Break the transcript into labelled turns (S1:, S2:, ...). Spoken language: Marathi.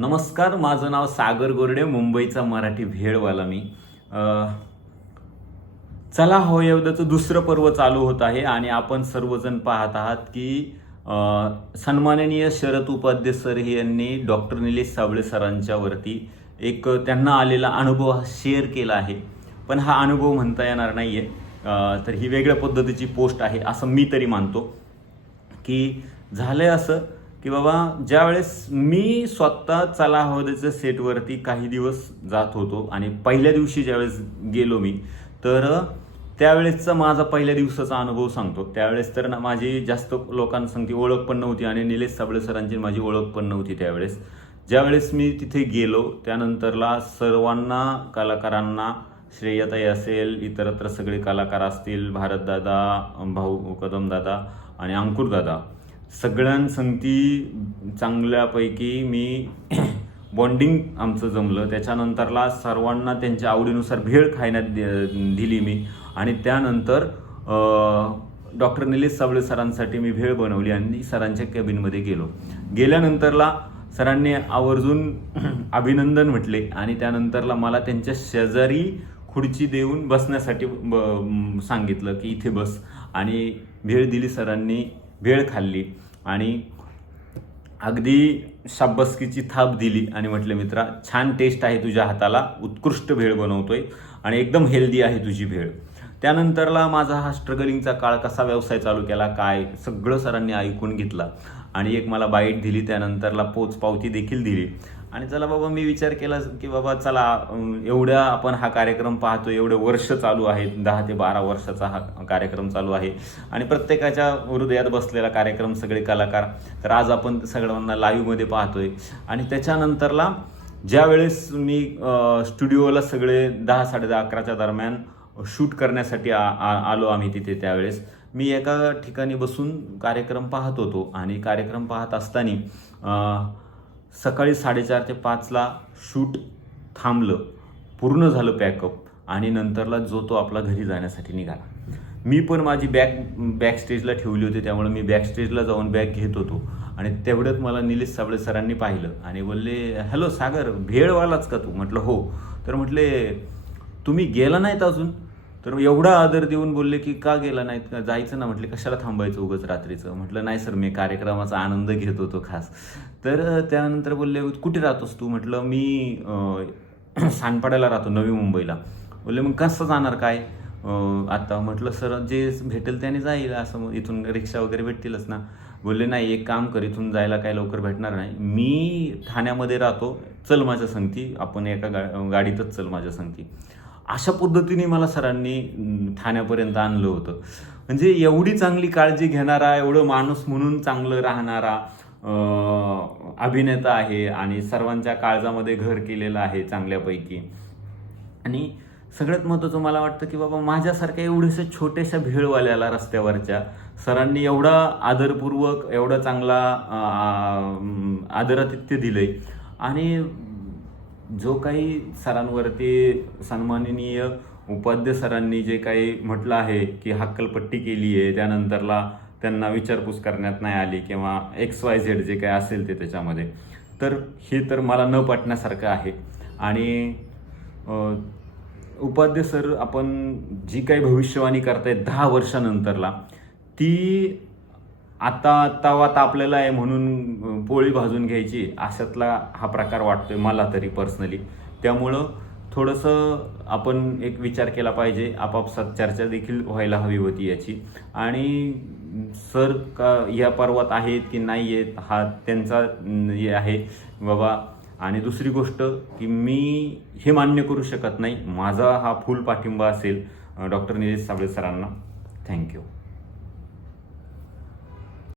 S1: नमस्कार माझं नाव सागर गोरडे मुंबईचा मराठी भेळवाला मी. चला हो, हवयवदाचं दुसरं पर्व चालू होत आहे आणि आपण सर्वजण पाहत आहात की सन्माननीय शरद उपाध्य सर हे यांनी डॉक्टर निलेश साबळे सरांच्यावरती एक त्यांना आलेला अनुभव हा शेअर केला आहे. पण हा अनुभव म्हणता येणार नाही आहे तर ही वेगळ्या पद्धतीची पोस्ट आहे असं मी तरी मानतो. की झालं असं की बाबा ज्यावेळेस मी स्वतः चला हो हवदेच्या सेटवरती काही दिवस जात होतो आणि पहिल्या दिवशी ज्यावेळेस गेलो मी तर त्यावेळेसचा माझा पहिल्या दिवसाचा अनुभव सांगतो. त्यावेळेस तर ना माझी जास्त लोकांसंगती ओळख पण नव्हती आणि निलेश साबळे सरांची माझी ओळख पण नव्हती त्यावेळेस. ज्यावेळेस मी तिथे गेलो त्यानंतरला सर्वांना कलाकारांना श्रेयताई असेल इतरत्र सगळे कलाकार असतील भारतदादा भाऊ कदमदादा आणि अंकुरदादा सगळ्यांसंगती चांगल्यापैकी मी बॉन्डिंग आमचं जमलं. त्याच्यानंतरला सर्वांना त्यांच्या आवडीनुसार भेळ खाण्यात दि- दिली मी. आणि त्यानंतर डॉक्टर निलेश सावळे सरांसाठी मी भेळ बनवली आणि सरांच्या कॅबिनमध्ये गेलो. गेल्यानंतरला सरांनी आवर्जून अभिनंदन म्हटले आणि त्यानंतरला मला त्यांच्या शेजारी खुर्ची देऊन बसण्यासाठी ब- सांगितलं की इथे बस. आणि भेळ दिली सरांनी भेळ खाल्ली. आणि अगदी शाब्बसकीची थाप दिली आणि म्हटलं मित्रा छान टेस्ट आहे तुझ्या हाताला. उत्कृष्ट भेळ बनवतोय आणि एकदम हेल्दी आहे तुझी भेळ. त्यानंतरला माझा हा स्ट्रगलिंगचा काळ कसा व्यवसाय चालू केला काय सगळं सरांनी ऐकून घेतला. आणि एक मला बाईट दिली त्यानंतरला पोचपावती देखील दिली. आणि चला बाबा मी विचार केला की बाबा चला एवढा एवढ्या आपण हा कार्यक्रम पाहतो एवढे वर्ष चालू आहेत दहा ते बारा वर्षाचा हा कार्यक्रम चालू आहे. आणि प्रत्येकाच्या हृदयात बसलेला कार्यक्रम सगळे कलाकार तर आज आपण सगळ्यांना लाईव्हमध्ये पाहतोय. आणि त्याच्यानंतरला ज्या वेळेस मी स्टुडिओला सगळे दहा साडे दहा अकराच्या दरम्यान शूट करण्यासाठी आ- आ- आलो आम्ही तिथे त्यावेळेस मी एका ठिकाणी बसून कार्यक्रम पाहत होतो. आणि कार्यक्रम पाहत असताना सकाळी साडेचार ते पाचला शूट थांबलं. पूर्ण झालं पॅकअप आणि नंतरला जो तो आपला घरी जाण्यासाठी निघाला. मी पण माझी बॅग बॅक स्टेजला ठेवली होती त्यामुळे मी बॅक स्टेजला जाऊन बॅग घेत होतो. आणि तेवढ्यात मला निलेश साबळे सरांनी पाहिलं आणि बोलले हॅलो सागर भेळवालाच का तू? म्हटलं हो. तर म्हटले तुम्ही गेला नाहीत अजून? तर एवढा आदर देऊन बोलले की का गेला नाहीत? का जायचं ना म्हटले कशाला थांबायचं उगंच रात्रीचं? म्हटलं नाही सर मी कार्यक्रमाचा आनंद घेत होतो खास. तर त्यानंतर बोलले कुठे राहतोस तू? म्हटलं मी सांडपाड्याला सानपाड्याला राहतो नवी मुंबईला. बोलले मग कसं जाणार काय? आता म्हटलं सर जे भेटेल त्याने जाईल असं मग इथून रिक्षा वगैरे भेटतीलच ना. बोलले नाही एक काम कर इथून जायला काय लवकर भेटणार नाही. मी ठाण्यामध्ये राहतो चल माझ्या संगती आपण एका गा गाडीतच चल माझ्या संगती. अशा पद्धतीने मला सरांनी ठाण्यापर्यंत आणलं होतं. म्हणजे एवढी चांगली काळजी घेणारा एवढं माणूस म्हणून चांगलं राहणारा अभिनेता आहे आणि सर्वांच्या काळजामध्ये घर केलेलं आहे चांगल्यापैकी. आणि सगळ्यात महत्त्वाचं मला वाटतं की बाबा माझ्यासारख्या एवढ्याशा छोट्याशा भेळवाल्याला रस्त्यावरच्या सरांनी एवढा आदरपूर्वक एवढा चांगला आदरातिथ्य आदरातिथ्य दिलंय. आणि जो काही सरांवरती सन्माननीय उपाध्य सरांनी जे काही म्हटलं आहे की हक्कलपट्टी केली आहे त्यानंतरला त्यांना विचारपूस करण्यात नाही आली किंवा एक्स वाय झेड जे काही असेल ते त्याच्यामध्ये. तर हे तर मला न पटण्यासारखं आहे. आणि उपाध्य सर आपण जी काही भविष्यवाणी करतायत दहा वर्षानंतरला ती आता तवा तापलेला आहे म्हणून पोळी भाजून घ्यायची. अशातला हा प्रकार वाटतोय मला तरी पर्सनली त्यामुळं थोडंसं आपण एक विचार केला पाहिजे. आपापसात चर्चा देखील व्हायला हवी होती याची. आणि सर का या पर्वात आहेत की नाही आहेत हा त्यांचा हे आहे. बाबा आणि दुसरी गोष्ट की मी हे मान्य करू शकत नाही. माझा हा फुल पाठिंबा असेल डॉक्टर निलेश साबळे सरांना. थँक्यू